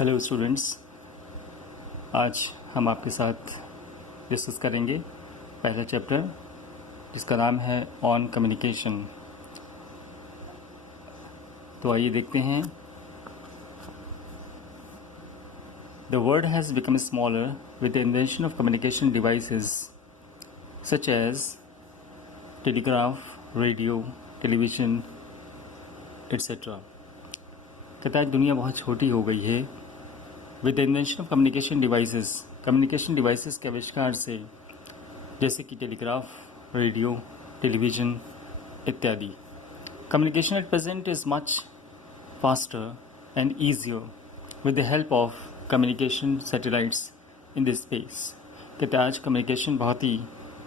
Hello students, आज हम आपके साथ डिस्कस करेंगे पहला चैप्टर जिसका नाम है ऑन कम्युनिकेशन। तो आइए देखते हैं। The world has become smaller with the invention of communication devices such as telegraph, radio, television etcetera. कहता है दुनिया बहुत छोटी हो गई है with the invention of communication devices के आविष्कार से, जैसे कि टेलीग्राफ, रेडियो, टेलीविज़न इत्यादि। Communication at present is much faster and easier with the help of communication satellites in this space. कहते आज कम्युनिकेशन बहुत ही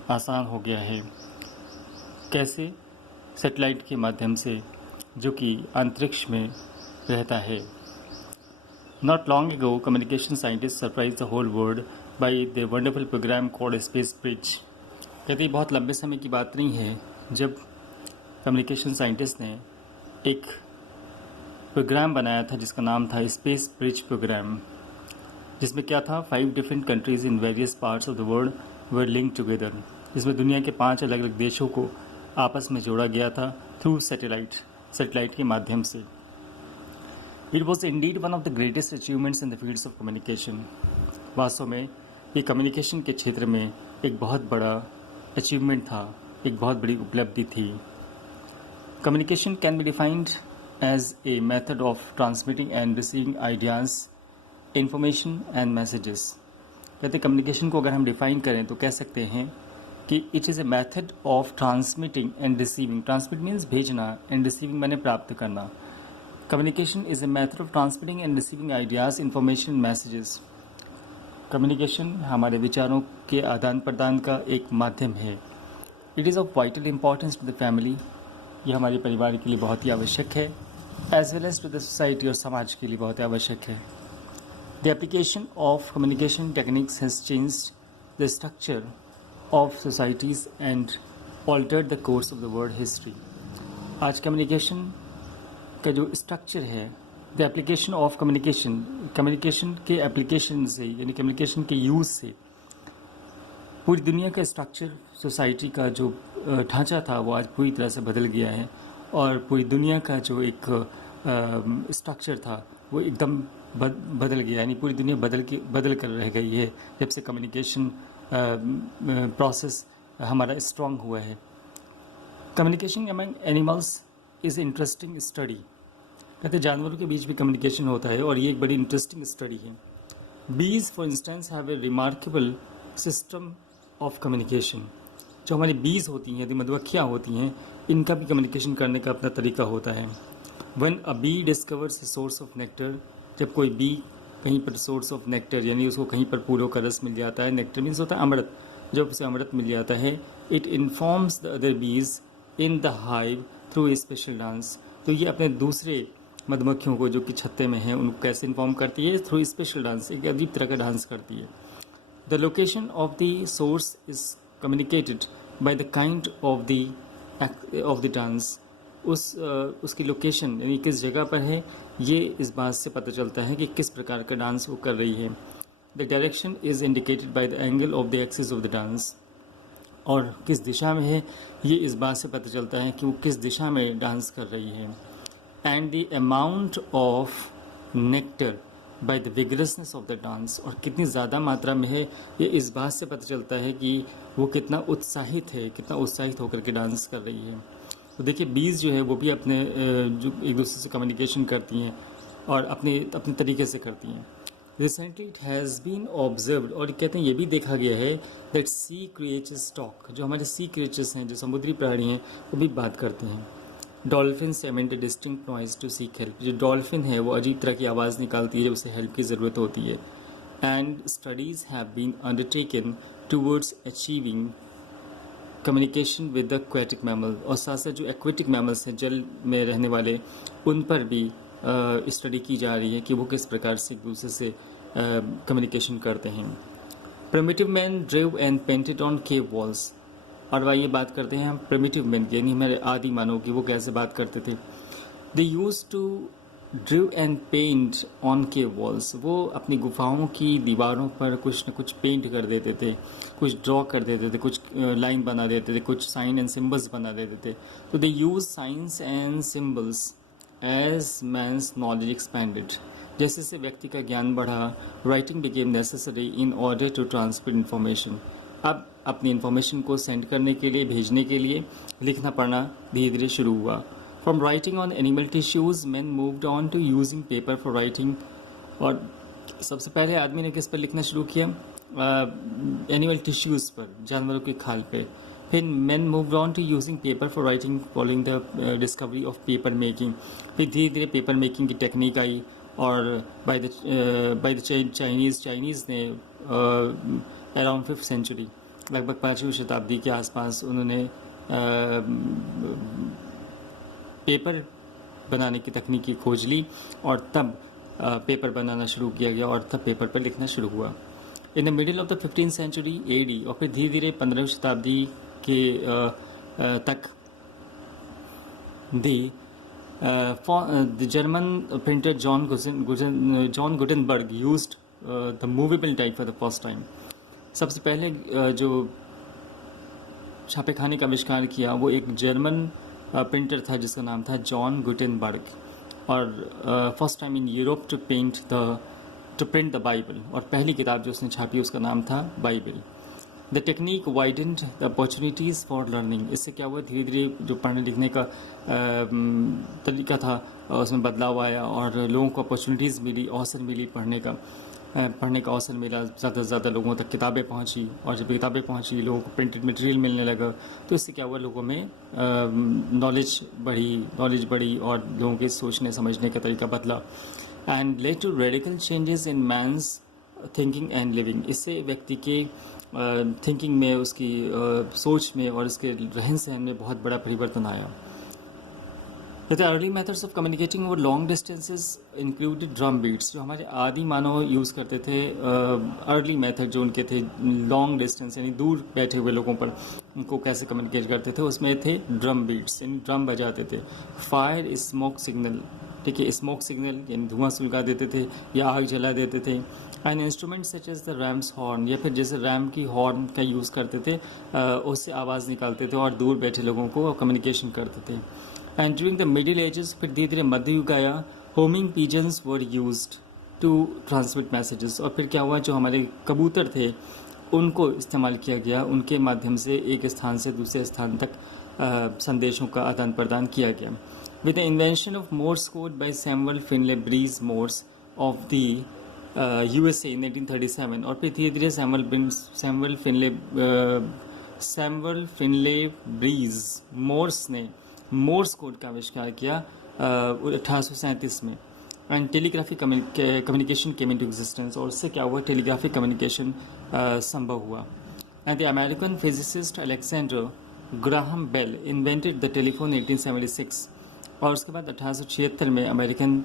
आसान हो गया है। कैसे? सैटेलाइट के माध्यम से, जो कि अंतरिक्ष में रहता है। Not long ago, communication scientists surprised the whole world by their wonderful program called Space Bridge. कहते बहुत लंबे समय की बात नहीं है जब कम्युनिकेशन साइंटिस्ट ने एक प्रोग्राम बनाया था जिसका नाम था स्पेस ब्रिज प्रोग्राम, जिसमें क्या था 5 different countries in various parts of the world were link together. जिसमें दुनिया के 5 अलग अलग देशों को आपस में जोड़ा गया था थ्रू सैटेलाइट के माध्यम से। It was indeed one of the greatest achievements in the fields of communication. वास्तव में ये कम्युनिकेशन के क्षेत्र में एक बहुत बड़ा अचीवमेंट था, एक बहुत बड़ी उपलब्धि थी। Communication can be defined as a method of transmitting and receiving ideas, information and messages. कहते कम्युनिकेशन को अगर हम डिफाइन करें तो कह सकते हैं कि it is a method of transmitting and receiving. Transmit means भेजना, एंड रिसीविंग माने प्राप्त करना। Communication is a method of transmitting and receiving ideas, information, messages. Communication हमारे विचारों के आदान प्रदान का एक माध्यम है। It is of vital importance to the family. यह हमारे परिवार के लिए बहुत ही आवश्यक है, as well as to the society और समाज के लिए बहुत ही आवश्यक है। The application of communication techniques has changed the structure of societies and altered the course of the world history. आज कम्युनिकेशन का जो स्ट्रक्चर है, द एप्लीकेशन ऑफ कम्युनिकेशन के एप्लीकेशन से, यानी कम्युनिकेशन के यूज़ से पूरी दुनिया का स्ट्रक्चर, सोसाइटी का जो ढांचा था वो आज पूरी तरह से बदल गया है। और पूरी दुनिया का जो एक स्ट्रक्चर था वो एकदम बदल गया, यानी पूरी दुनिया बदल कर रह गई है जब से कम्युनिकेशन प्रोसेस हमारा स्ट्रॉन्ग हुआ है। Communication among animals is interesting study. कहते जानवरों के बीच भी कम्युनिकेशन होता है और ये एक बड़ी इंटरेस्टिंग स्टडी है। बीज for instance have a remarkable system of communication. जो हमारी बीज होती हैं, यदि मधुमक्खियाँ होती हैं, इनका भी कम्युनिकेशन करने का अपना तरीका होता है। When a bee discovers a source of nectar, जब कोई बी कहीं पर सोर्स ऑफ नेक्टर, यानी उसको कहीं पर फूलों का रस मिल जाता है, नेक्टर मीन्स होता है अमृत, जब उसे अमृत मिल जाता है, इट इन्फॉर्म्स द अदर बीज in the hive through a special dance. तो ये अपने दूसरे मधुमक्खियों को जो कि छत्ते में हैं उनको कैसे इन्फॉर्म करती है? थ्रू स्पेशल डांस, एक अजीब तरह का डांस करती है। The location of the source is communicated by the kind of the dance. उसकी लोकेशन यानी किस जगह पर है, ये इस बात से पता चलता है कि किस प्रकार का डांस वो कर रही है। The direction is indicated by the angle of the axis of the dance. और किस दिशा में है, ये इस बात से पता चलता है कि वो किस दिशा में डांस कर रही है। And the amount of nectar by the vigorousness of the dance. और कितनी ज़्यादा मात्रा में है, ये इस बात से पता चलता है कि वो कितना उत्साहित होकर के डांस कर रही है। तो देखिए बीज जो है वो भी अपने जो एक दूसरे से कम्युनिकेशन करती हैं और अपने तरीके से करती हैं। Recently it has been observed, और कहते हैं ये भी देखा गया है, दैट सी क्रिएचर्स टॉक। जो हमारे सी क्रिएचर्स हैं, जो समुद्री प्राणी हैं, वो भी बात करते हैं। Dolphin emit a distinct noise to seek help. जो डॉल्फिन है वो अजीब तरह की आवाज़ निकालती है जब उसे हेल्प की ज़रूरत होती है। And studies have been undertaken towards achieving communication with the aquatic mammal. और साथ साथ जो एक्वेटिक मैमल्स हैं, जल में रहने वाले, उन पर भी स्टडी की जा रही है कि वो किस प्रकार से एक दूसरे से कम्युनिकेशन करते हैं। Primitive man drew and painted on cave walls. और आइए बात करते हैं हम प्रिमिटिव मैन की, यानी हमारे आदि मानव की, वो कैसे बात करते थे। They use to drew and paint on cave walls, वो अपनी गुफाओं की दीवारों पर कुछ न कुछ पेंट कर देते थे, कुछ ड्रॉ कर देते थे, कुछ लाइन बना देते थे, कुछ साइन एंड सिम्बल्स बना देते थे. तो they use signs and symbols as man's knowledge expanded. जैसे जैसे व्यक्ति का ज्ञान बढ़ा, writing became necessary in order to transmit information. अब अपनी इंफॉर्मेशन को सेंड करने के लिए, भेजने के लिए लिखना पढ़ना धीरे धीरे शुरू हुआ. From writing on animal tissues man moved on to using paper for writing. और सबसे पहले आदमी ने किस पर लिखना शुरू किया? एनिमल टिश्यूज़ पर, जानवरों की खाल पे. फिर man moved on to using paper for writing following the discovery of paper making. फिर धीरे धीरे पेपर मेकिंग की टेक्निक आई और बाय द चाइनीज़ ने अराउंड 5th सेंचुरी, लगभग 5वीं शताब्दी के आसपास उन्होंने पेपर बनाने की तकनीक की खोज ली और तब पेपर बनाना शुरू किया गया और तब पेपर पर लिखना शुरू हुआ. In the middle of the 15th century AD और फिर धीरे धीरे 15वीं शताब्दी के तक the German printer John Gutenberg used the movable type for the first time. सबसे पहले जो छापेखाने का आविष्कार किया वो एक जर्मन प्रिंटर था जिसका नाम था जॉन गुटेनबर्ग. और first time in Europe to print the Bible. और पहली किताब जो उसने छापी उसका नाम था Bible. The technique widened the opportunities for learning. इससे क्या हुआ, धीरे धीरे जो पढ़ने लिखने का तरीका था उसमें बदलाव आया और लोगों को अपॉर्चुनिटीज़ मिली, अवसर मिली पढ़ने का अवसर मिला. ज़्यादा से ज़्यादा लोगों तक किताबें पहुंची और जब किताबें पहुंची लोगों को प्रिंटेड मटेरियल मिलने लगा. तो इससे क्या हुआ, लोगों में नॉलेज बढ़ी और लोगों के सोचने समझने का तरीका बदला. And led to radical changes in man's thinking and living. इससे व्यक्ति के थिंकिंग में, उसकी सोच में और उसके रहन सहन में बहुत बड़ा परिवर्तन आया. The early methods of communicating over long distances included drum beats. जो हमारे आदि मानव यूज़ करते थे, अर्ली मेथड जो उनके थे लॉन्ग डिस्टेंस यानी दूर बैठे हुए लोगों पर उनको कैसे कम्युनिकेट करते थे, उसमें थे ड्रम बीट्स यानी ड्रम बजाते थे. फायर स्मोक सिग्नल, ठीक है, स्मोक सिग्नल यानी धुआं सुलगा देते थे या आग जला देते थे. And instrument such as the ram's horn, या फिर जैसे रैम की हॉर्न का यूज़ करते थे, उससे आवाज़ निकालते थे और दूर बैठे लोगों को कम्युनिकेशन करते थे. And during the middle ages, फिर धीरे धीरे मध्य युग आया. Homing pigeons were used to transmit messages. और फिर क्या हुआ, जो हमारे कबूतर थे उनको इस्तेमाल किया गया, उनके माध्यम से एक स्थान से दूसरे स्थान तक संदेशों का आदान प्रदान किया गया. With the invention of Morse code by Samuel Finley Breese Morse of the USA in 1937. और फिर धीरे धीरे सैमुअल फिनले ब्रीज मोर्स ने मोर्स कोड का आविष्कार किया 1837 में. And telegraphic communication came into existence. और उससे क्या हुआ, टेलीग्राफिक कम्युनिकेशन संभव हुआ. And the American physicist Alexander Graham Bell invented the telephone 1876. और उसके बाद 1876 में अमेरिकन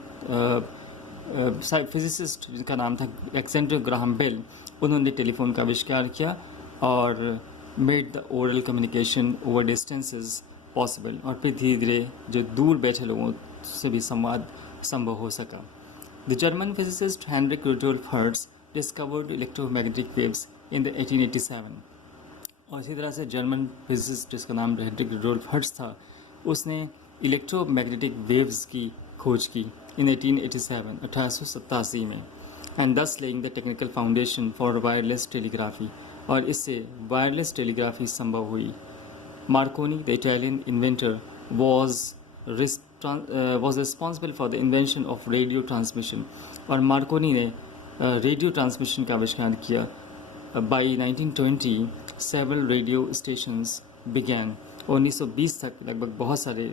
फिजिसिस्ट जिनका नाम था अलेक्जेंडर ग्राहम बेल, उन्होंने टेलीफोन का आविष्कार किया और made the oral communication over distances possible. और फिर धीरे धीरे जो दूर बैठे लोगों से भी संवाद संभव हो सका. The German physicist Heinrich Rudolf Hertz discovered electromagnetic waves in the 1887. और इसी तरह से जर्मन फिजिसिस्ट जिसका नाम हेनरिक रुडोल्फ हर्ट्ज था, उसने इलेक्ट्रोमैग्नेटिक वेव्स की खोज की इन 1887 में. एंड दस laying the technical foundation for wireless telegraphy. और इससे वायरलेस टेलीग्राफी संभव हुई. Marconi, the Italian inventor, was responsible for the invention of radio transmission. और मार्कोनी ने रेडियो ट्रांसमिशन का आविष्कार किया. By 1920, several radio stations began. 1920 तक लगभग बहुत सारे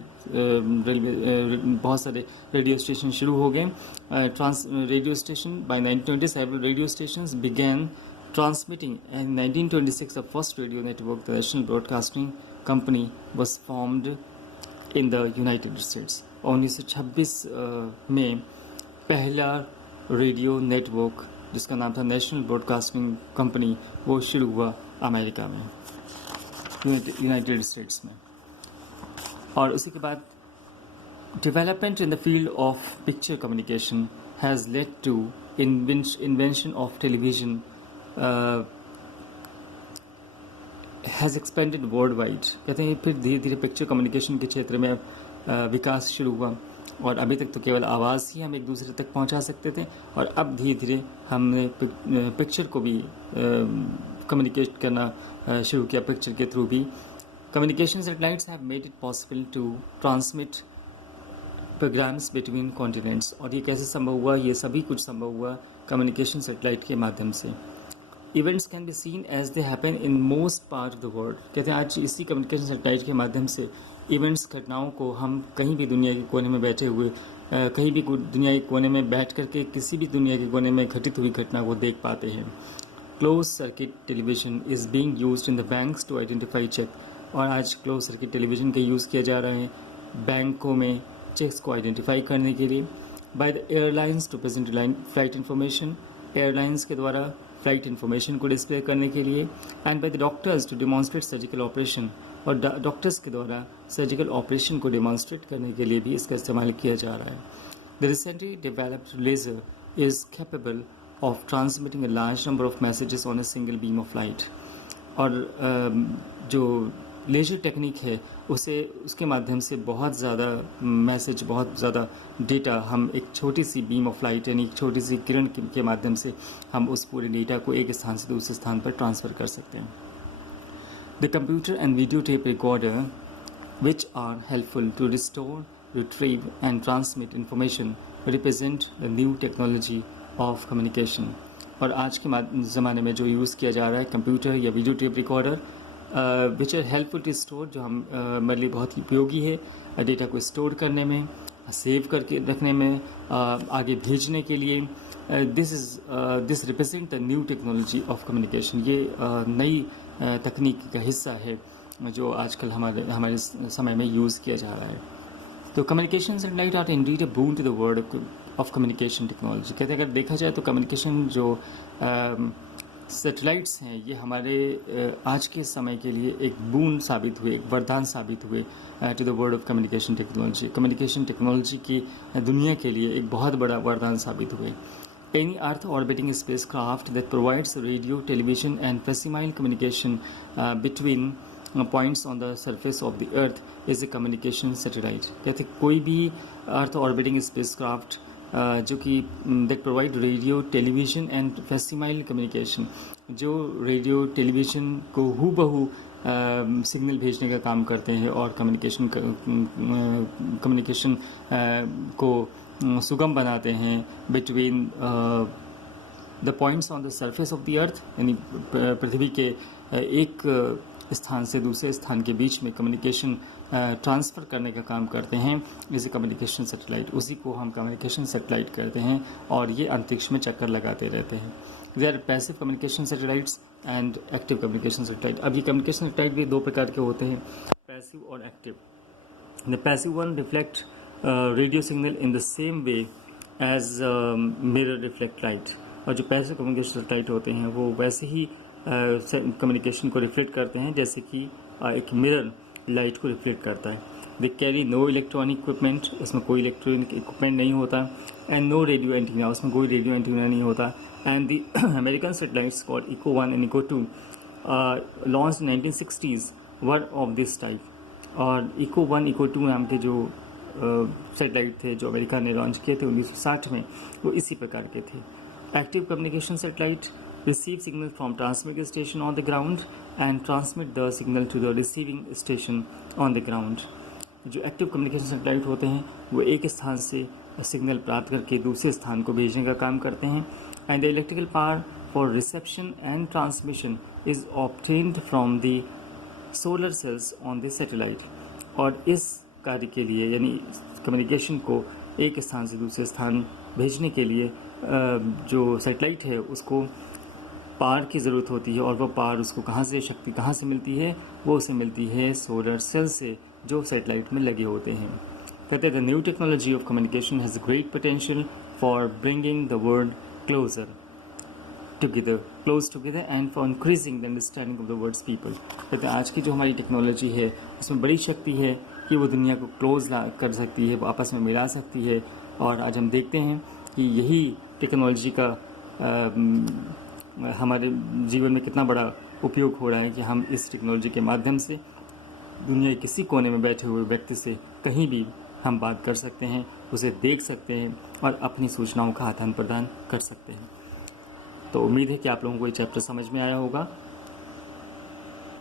रेडियो स्टेशन शुरू हो गए. Radio station by 1920 several radio stations began transmitting. And in 1926 the first radio network, the National Broadcasting Company, was formed in the United States. 1926 में पहला radio network जिसका नाम था नेशनल ब्रॉडकास्टिंग कंपनी वो शुरू हुआ अमेरिका में, यूनाइटेड स्टेट्स में. और उसी के बाद Development in the field of picture communication has led to invention of television has expanded worldwide. कहते हैं फिर धीरे धीरे पिक्चर कम्युनिकेशन के क्षेत्र में विकास शुरू हुआ और अभी तक तो केवल आवाज़ ही हम एक दूसरे तक पहुंचा सकते थे और अब धीरे धीरे हमने पिक्चर को भी कम्युनिकेट करना शुरू किया पिक्चर के थ्रू भी. Communication satellites have made it possible to transmit programmes between continents. और ये कैसे संभव हुआ? ये सभी कुछ संभव हुआ कम्युनिकेशन सैटेलाइट के माध्यम से. Events can be seen as they happen in most part of the world. कहते हैं आज इसी कम्युनिकेशन सैटेलाइट के माध्यम से इवेंट्स घटनाओं को हम कहीं भी दुनिया के कोने में बैठे हुए कहीं भी दुनिया के कोने में बैठ करके किसी भी दुनिया के कोने में घटित हुई घटना को देख पाते हैं. Close circuit television is being used in the banks to identify cheque. और आज क्लोज सर्किट टेलीविजन का यूज़ किया जा रहा है बैंकों में चेक्स को आइडेंटिफाई करने के लिए. By the airlines to present flight information. Airlines के द्वारा फ्लाइट इन्फॉर्मेशन को डिस्प्ले करने के लिए. And by the doctors to demonstrate surgical operation. और डॉक्टर्स के द्वारा सर्जिकल ऑपरेशन को डिमॉन्स्ट्रेट करने के लिए भी इसका इस्तेमाल किया जा रहा है. The recently developed laser is capable of transmitting a large number of messages on a single beam of light. और जो लेजर टेक्निक है उसके माध्यम से बहुत ज़्यादा मैसेज बहुत ज़्यादा डेटा हम एक छोटी सी बीम ऑफ लाइट यानी एक छोटी सी किरण के माध्यम से हम उस पूरे डेटा को एक स्थान से दूसरे स्थान पर ट्रांसफ़र कर सकते हैं. The computer and video tape recorder which are helpful to restore retrieve and transmit information represent the new technology of communication. और आज के ज़माने में जो यूज़ किया जा रहा है कंप्यूटर या video tape recorder which are helpful to store जो हम हमारे लिए बहुत ही उपयोगी है डेटा को स्टोर करने में सेव करके रखने में आगे भेजने के लिए. This represent the new technology of communication. ये नई तकनीक का हिस्सा है जो आजकल हमारे समय में यूज़ किया जा रहा है. तो communication satellite are indeed a boon to the world of communication technology. कहते हैं अगर देखा जाए तो कम्युनिकेशन जो सैटेलाइट्स हैं ये हमारे आज के समय के लिए एक बून साबित हुए एक वरदान साबित हुए to the world of communication technology. Communication technology की दुनिया के लिए एक बहुत बड़ा वरदान साबित हुए. Any Earth orbiting spacecraft that provides radio, television, and facsimile communication between points on the surface of the Earth is a communication satellite. कहते कोई भी Earth orbiting spacecraft जो कि that provide radio, television, and facsimile communication, जो radio television को हूबहू signal भेजने का काम करते हैं और कम्युनिकेशन को सुगम बनाते हैं between the points on the surface of the earth यानी पृथ्वी के एक स्थान से दूसरे स्थान के बीच में कम्युनिकेशन ट्रांसफ़र करने का काम करते हैं. इसे कम्युनिकेशन सैटेलाइट उसी को हम कम्युनिकेशन सैटेलाइट कहते हैं और ये अंतरिक्ष में चक्कर लगाते रहते हैं. They are passive communication satellites and active communication satellite. अब ये कम्युनिकेशन सैटेलाइट भी दो प्रकार के होते हैं पैसिव और active. The passive one reflect radio signal in the same way as mirror reflect light. और जो पैसिव कम्युनिकेशन सैटेलाइट होते हैं वो वैसे ही कम्युनिकेशन को रिफ्लेक्ट करते हैं जैसे कि एक मिरर लाइट को रिफ्लेक्ट करता है. They carry no electronic equipment. इसमें कोई इलेक्ट्रॉनिक इक्विपमेंट नहीं होता. And no radio antenna. उसमें कोई रेडियो एंटीना नहीं होता. And the American satellites called Echo 1 and Echo 2 launch 1960s were of this type. और इको 1 इको 2 नाम के जो सैटेलाइट थे जो अमेरिका ने लॉन्च किए थे 1960 में वो इसी प्रकार के थे. Active communication satellite receive signal from transmitter station on the ground and transmit the signal to the receiving station on the ground. जो एक्टिव कम्युनिकेशन सैटेलाइट होते हैं वो एक स्थान से सिग्नल प्राप्त करके दूसरे स्थान को भेजने का काम करते हैं. And the electrical power for reception and transmission is obtained from the solar cells on the satellite. और इस कार्य के लिए यानी कम्युनिकेशन को एक स्थान से दूसरे स्थान भेजने के लिए जो सैटेलाइट है उसको पावर की ज़रूरत होती है. और वो पावर उसको शक्ति कहाँ से मिलती है? वो उसे मिलती है सोलर सेल से जो सैटेलाइट में लगे होते हैं. कहते हैं the new technology of communication has great potential for bringing the world close together and for increasing the understanding of the world's people. कहते हैं आज की जो हमारी टेक्नोलॉजी है उसमें बड़ी शक्ति है कि वो दुनिया को क्लोज कर सकती है, वो आपस में मिला सकती है। और आज हम देखते हैं कि यही टेक्नोलॉजी का हमारे जीवन में कितना बड़ा उपयोग हो रहा है कि हम इस टेक्नोलॉजी के माध्यम से दुनिया के किसी कोने में बैठे हुए व्यक्ति से कहीं भी हम बात कर सकते हैं, उसे देख सकते हैं और अपनी सूचनाओं का आदान प्रदान कर सकते हैं। तो उम्मीद है कि आप लोगों को ये चैप्टर समझ में आया होगा।